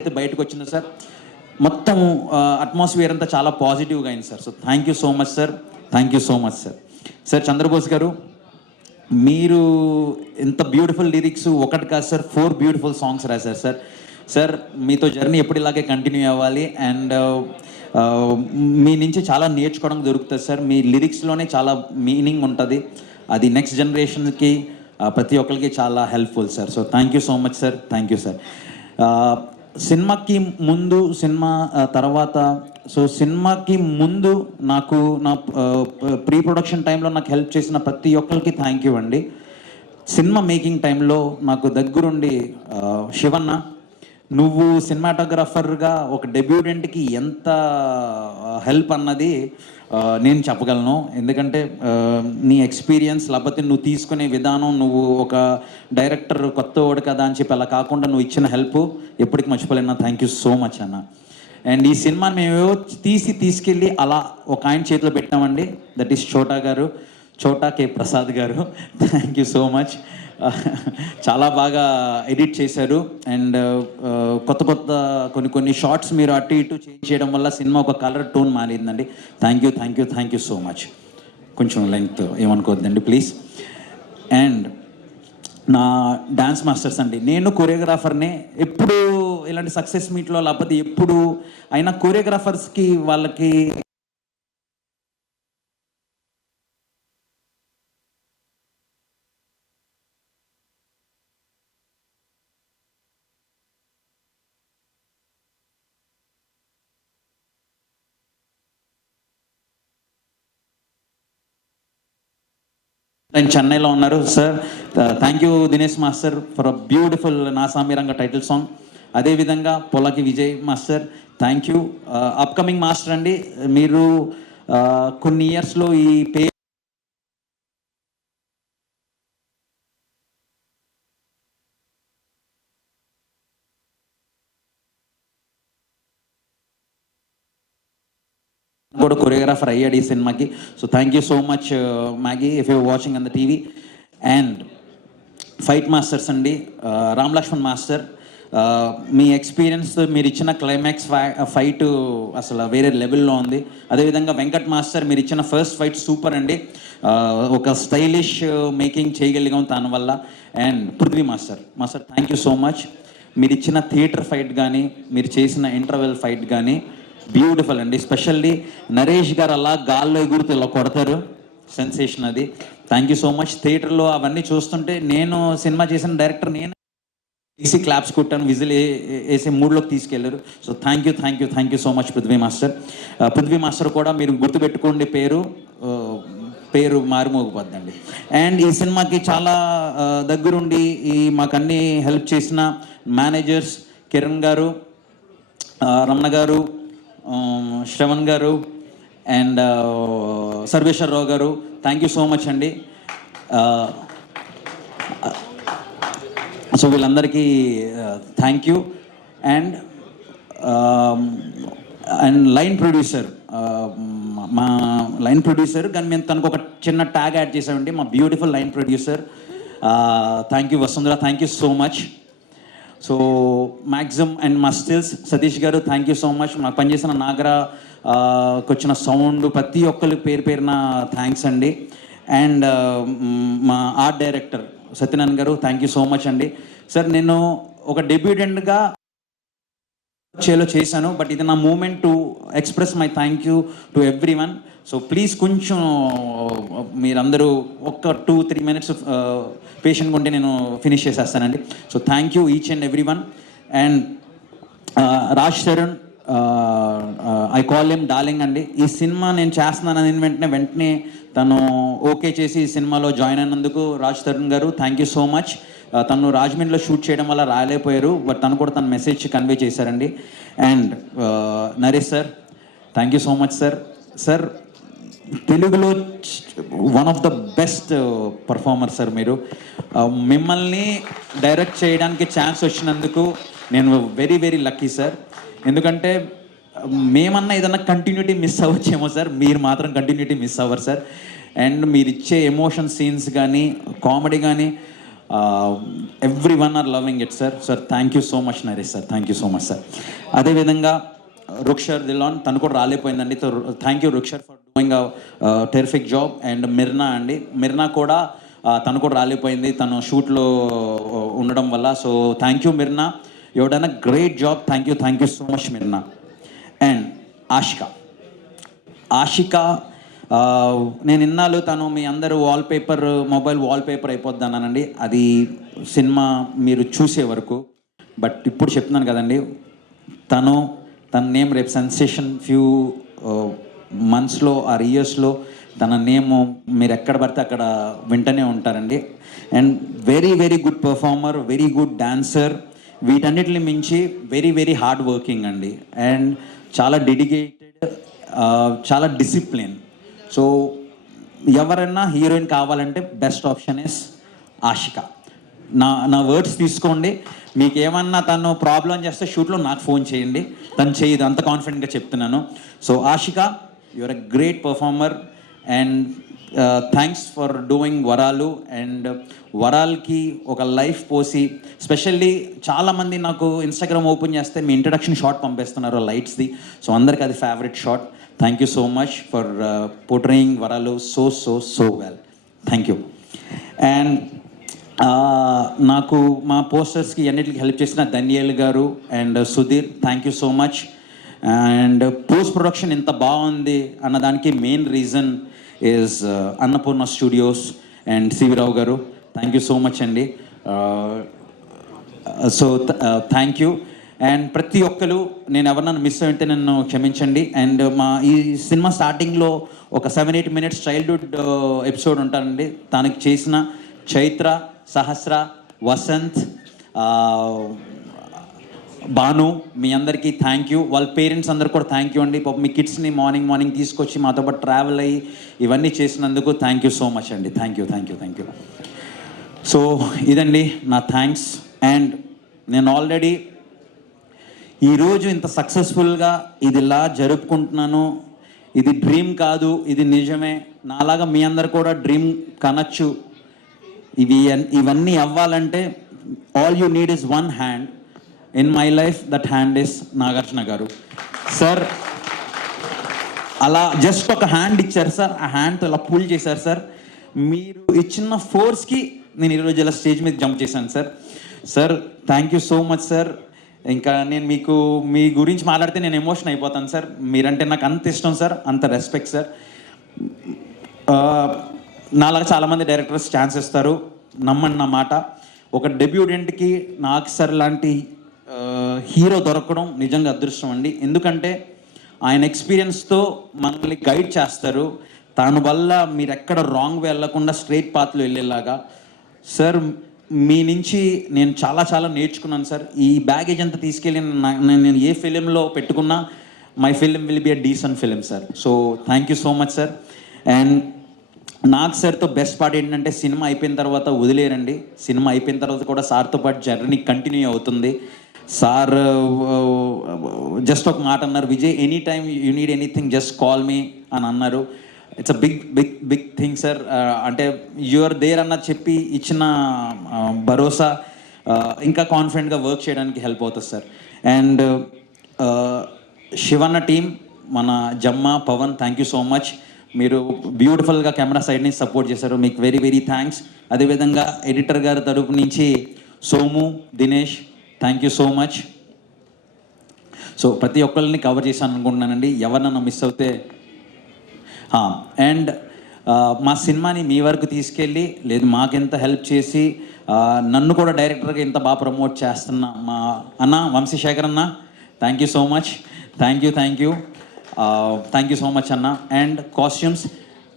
అయితే బయటకు వచ్చింది సార్, మొత్తం అట్మాస్ఫియర్ అంతా చాలా పాజిటివ్గా అయింది sir. So thank you so much sir, thank you so much sir. Sir Chandrabose garu, మీరు ఇంత బ్యూటిఫుల్ లిరిక్స్ ఒకటి కాదు సార్, 4 బ్యూటిఫుల్ సాంగ్స్ రాశారు సార్. సార్ మీతో జర్నీ ఎప్పుడు ఇలాగే కంటిన్యూ అవ్వాలి అండ్ మీ నుంచి చాలా నేర్చుకోవడం దొరుకుతుంది సార్. మీ లిరిక్స్లోనే చాలా మీనింగ్ ఉంటుంది, అది నెక్స్ట్ జనరేషన్కి ప్రతి ఒక్కరికి చాలా helpful sir. So thank you so much sir, thank you sir. సినిమాకి ముందు, సినిమా తర్వాత, సో సినిమాకి ముందు నాకు నా ప్రీ ప్రొడక్షన్ టైంలో నాకు హెల్ప్ చేసిన ప్రతి ఒక్కరికి థ్యాంక్ యూ అండి. సినిమా మేకింగ్ టైంలో నాకు దగ్గరుండి శివన్న, నువ్వు సినిమాటోగ్రాఫర్గా ఒక డెబ్యూటెంట్కి ఎంత హెల్ప్ అన్నది నేను చెప్పగలను. ఎందుకంటే నీ ఎక్స్పీరియన్స్, లేకపోతే నువ్వు తీసుకునే విధానం, నువ్వు ఒక డైరెక్టర్ కొత్త వాడు కదా అని చెప్పి అలా కాకుండా నువ్వు ఇచ్చిన హెల్ప్ ఎప్పటికి మర్చిపోలేనా. థ్యాంక్ యూ సో మచ్ అన్న. అండ్ ఈ సినిమాని మేము తీసుకెళ్ళి అలా ఒక ఆయన చేతిలో పెట్టామండి, దట్ ఈస్ చోటా కే ప్రసాద్ గారు. Thank you so much. చాలా బాగా ఎడిట్ చేశారు అండ్ కొత్త కొన్ని షార్ట్స్ మీరు అటు ఇటు చేంజ్ చేయడం వల్ల సినిమా ఒక కలర్ టోన్ మారిందండి. Thank you so much. కొంచెం లెంగ్త్ ఏమనుకోవద్దండి ప్లీజ్. అండ్ నా డ్యాన్స్ మాస్టర్స్ అండి, నేను కొరియోగ్రాఫర్నే. ఎప్పుడు ఇలాంటి సక్సెస్ మీట్లో లేకపోతే ఎప్పుడు అయినా కొరియోగ్రాఫర్స్కి వాళ్ళకి చెన్నైలో ఉన్నారు sir. Thank you Dinesh master for a beautiful Naa Saamiranga title song. అదేవిధంగా Polaki Vijay master, thank you. Upcoming master అండి, మీరు కొన్ని ఇయర్స్లో ఈ కూడా కొరియోగ్రాఫర్ అయ్యాడు ఈ సినిమాకి. So thank you so much Maggi, if you watching on the TV. And fight masters అండి, రామ్ లక్ష్మణ్ మాస్టర్, మీ ఎక్స్పీరియన్స్, మీరు ఇచ్చిన క్లైమాక్స్ ఫైట్ అసలు వేరే లెవెల్లో ఉంది. అదేవిధంగా వెంకట్ మాస్టర్, మీరు ఇచ్చిన ఫస్ట్ ఫైట్ సూపర్ అండి, ఒక స్టైలిష్ మేకింగ్ చేయగలిగాం దాని వల్ల. And Prithvi master thank you so much. మీరు ఇచ్చిన థియేటర్ ఫైట్ కానీ, మీరు చేసిన ఇంటర్వెల్ ఫైట్ కానీ బ్యూటిఫుల్ అండి. స్పెషల్లీ నరేష్ గారు అలా గాల్లో ఎగురుతూ ఇలా కొడతారు, సెన్సేషన్ అది. Thank you so much. థియేటర్లో అవన్నీ చూస్తుంటే నేను సినిమా చేసిన డైరెక్టర్ నేను తీసి క్లాప్స్ కొట్టాను, విజిల్ వేసే మూడ్లోకి తీసుకెళ్లారు. So thank you so much Prithvi master కూడా మీరు గుర్తుపెట్టుకోండి, పేరు మారుమోగిపోద్దండి. అండ్ ఈ సినిమాకి చాలా దగ్గరుండి మాకు అన్నీ హెల్ప్ చేసిన మేనేజర్స్ కిరణ్ గారు, రమణ గారు, శ్రవణ్ గారు అండ్ సర్వేశ్వరరావు గారు, థ్యాంక్ యూ సో మచ్ అండి. సో వీళ్ళందరికీ thank you. And line producer, మా లైన్ ప్రొడ్యూసర్ కానీ మేము తనకు ఒక చిన్న ట్యాగ్ యాడ్ చేసామండి, మా beautiful line producer. Thank you Vasundhara, thank you so much. So maximum and మా స్టిల్స్ సతీష్ గారు, థ్యాంక్ యూ సో మచ్. నాకు పనిచేసిన నాగరాకి వచ్చిన సౌండ్ ప్రతి ఒక్కరికి పేరున థ్యాంక్స్ అండి. అండ్ మా art director Satyanarayana garu, thank you so much అండి. సార్ నేను ఒక డెబ్యూటెంట్గా చేశాను, బట్ ఇది నా moment to express my thank you to every one. So please కొంచెం మీరందరూ ఒక 2-3 minutes పేషెంట్గా ఉంటే నేను ఫినిష్ చేసేస్తానండి. So thank you each and every one. And Raj Charan, I call him darling అండి. ఈ సినిమా నేను చేస్తున్నానని వెంటనే తను ఓకే చేసి ఈ సినిమాలో జాయిన్ అయినందుకు రాజ్ చరణ్ గారు థ్యాంక్ యూ సో మచ్. తను రాజమండ్రిలో షూట్ చేయడం వల్ల రాలేకపోయారు, బట్ తను కూడా తన మెసేజ్ కన్వే చేశారండి. And Naresh sir, thank you so much sir. తెలుగులో one of the best performer sir మీరు. మిమ్మల్ని డైరెక్ట్ చేయడానికి ఛాన్స్ వచ్చినందుకు నేను వెరీ లక్కీ సార్. ఎందుకంటే మేమన్నా ఏదన్నా కంటిన్యూటీ మిస్ అవ్వచ్చేమో సార్, మీరు మాత్రం కంటిన్యూటీ మిస్ అవ్వరు సార్. అండ్ మీరు ఇచ్చే ఎమోషన్ సీన్స్ కానీ, కామెడీ కానీ every one are loving it sir. Sir thank you so much Naresh sir, thank you so much sir. అదేవిధంగా రుక్షర్ దిలాన్ తను కూడా రాలేకపోయిందండి. Thank you Rukshar for doing terrific job. And Mirna అండి, మిర్నా కూడా తను కూడా రాలేకపోయింది తను షూట్లో ఉండడం వల్ల. So thank you Mirna, you done a great job. Thank you so much Mirna. And Ashika నేను ఇన్నాళ్ళు తను మీ అందరూ మొబైల్ వాల్పేపర్ అయిపోద్ది అన్నానండి, అది సినిమా మీరు చూసే వరకు. బట్ ఇప్పుడు చెప్తున్నాను కదండి, తన నేమ్ రేపు సెన్సేషన్ ఫ్యూ మంత్స్లో ఆర్ ఇయర్స్లో తన నేమ్ మీరు ఎక్కడ పడితే అక్కడ వింటనే ఉంటారండి. And very very good performer, very good dancer, వీటన్నిటిని మించి వెరీ వెరీ హార్డ్ వర్కింగ్ అండి. అండ్ చాలా డెడికేటెడ్, చాలా డిసిప్లిన్. సో ఎవరైనా హీరోయిన్ కావాలంటే బెస్ట్ ఆప్షన్ ఇస్ ఆషిక. నా వర్డ్స్ తీసుకోండి, మీకు ఏమన్నా తను ప్రాబ్లం చేస్తే షూట్లో నాకు ఫోన్ చేయండి, తను చేయదు, అంత కాన్ఫిడెంట్గా చెప్తున్నాను. So Ashika, your a great performer and thanks for doing వరాలు. అండ్ వరాల్కి ఒక లైఫ్ పోసి, స్పెషల్లీ చాలామంది నాకు ఇన్స్టాగ్రామ్ ఓపెన్ చేస్తే మీ ఇంట్రడక్షన్ షాట్ పంపిస్తున్నారు లైట్స్ది. సో అందరికి అది favourite shot. Thank you so much for portraying Varalu so well. Thank you. And నాకు మా పోస్టర్స్కి అన్నిటికి హెల్ప్ చేసిన Daniel garu and Sudheer, thank you so much. And post production ఇంత బాగుంది అన్నదానికి main reason is Annapurna studios and CV Rao garu, thank you so much అండి. So thank you. And ప్రతి ఒక్కరు, నేను ఎవరినైనా మిస్ అయితే నన్ను క్షమించండి. అండ్ ఈ సినిమా స్టార్టింగ్లో ఒక 7-8 minutes చైల్డ్హుడ్ ఎపిసోడ్ ఉంటానండి, తనకి చేసిన చైత్ర, సహస్ర, వసంత్, భాను, మీ అందరికీ థ్యాంక్ యూ. వాళ్ళ పేరెంట్స్ అందరు కూడా థ్యాంక్ యూ అండి. పాపం మీ కిడ్స్ని మార్నింగ్ తీసుకొచ్చి మాతో పాటు ట్రావెల్ అయ్యి ఇవన్నీ చేసినందుకు థ్యాంక్ యూ సో మచ్ అండి. Thank you. సో ఇదండి నా థ్యాంక్స్. అండ్ నేను ఆల్రెడీ ఈరోజు ఇంత సక్సెస్ఫుల్గా ఇది ఇలా జరుపుకుంటున్నాను, ఇది డ్రీమ్ కాదు, ఇది నిజమే. నాలాగా మీ అందరు కూడా డ్రీమ్ కనొచ్చు. ఇవన్నీ అవ్వాలంటే all you need is one hand. In my life that hand is Nagarjuna గారు సార్. అలా జస్ట్ ఒక హ్యాండ్ ఇచ్చారు సార్, ఆ హ్యాండ్తో ఇలా పుల్ చేశారు సార్. మీరు ఇచ్చిన ఫోర్స్కి నేను ఈరోజు ఇలా స్టేజ్ మీద జంప్ చేశాను sir. Sir thank you so much sir. ఇంకా నేను మీ గురించి మాట్లాడితే నేను ఎమోషన్ అయిపోతాను సార్. మీరంటే నాకు అంత ఇష్టం సార్, అంత రెస్పెక్ట్ సార్. నాలాగా చాలామంది డైరెక్టర్స్ ఛాన్స్ ఇస్తారు, నమ్మండి నా మాట. ఒక డెబ్యూటెంట్కి నాకు సార్ లాంటి హీరో దొరకడం నిజంగా అదృష్టం అండి. ఎందుకంటే ఆయన ఎక్స్పీరియన్స్తో మనల్ని గైడ్ చేస్తారు, దానివల్ల మీరు ఎక్కడ రాంగ్ వెళ్ళకుండా స్ట్రైట్ పాత్లో వెళ్ళేలాగా. సార్ మీ నుంచి నేను చాలా నేర్చుకున్నాను సార్. ఈ బ్యాగేజ్ అంతా తీసుకెళ్ళి నేను ఏ ఫిలింలో పెట్టుకున్నా my film will be a decent film sir. So thank you so much sir. And నాకు సార్తో బెస్ట్ పార్ట్ ఏంటంటే సినిమా అయిపోయిన తర్వాత వదిలేరండి. సినిమా అయిపోయిన తర్వాత కూడా సార్తో పాటు జర్నీ కంటిన్యూ అవుతుంది. సార్ జస్ట్ ఒక మాట అన్నారు, Vijay any time you need anything just call me అని అన్నారు. It's a big thing sir. అంటే యూఆర్ దేర్ అన్న చెప్పి ఇచ్చిన భరోసా ఇంకా కాన్ఫిడెంట్గా వర్క్ చేయడానికి హెల్ప్ అవుతుంది సార్. అండ్ శివన్న టీం, మన Jamma, Pavan, thank you so much. మీరు బ్యూటిఫుల్గా కెమెరా సైడ్ నుంచి సపోర్ట్ చేశారు, మీకు వెరీ థ్యాంక్స్. అదేవిధంగా ఎడిటర్ గారి తరపు నుంచి Somu, Dinesh, thank you so much. So ప్రతి ఒక్కరిని కవర్ చేశాను అనుకుంటున్నానండి, ఎవరినన్నా మిస్ అవుతే. అండ్ మా సినిమాని మీ వరకు తీసుకెళ్ళి, లేదు మాకెంత హెల్ప్ చేసి నన్ను కూడా డైరెక్టర్గా ఇంత బాగా ప్రమోట్ చేస్తున్న మా అన్న వంశీశేఖర్ అన్న, thank you so much. Thank you so much అన్న. And costumes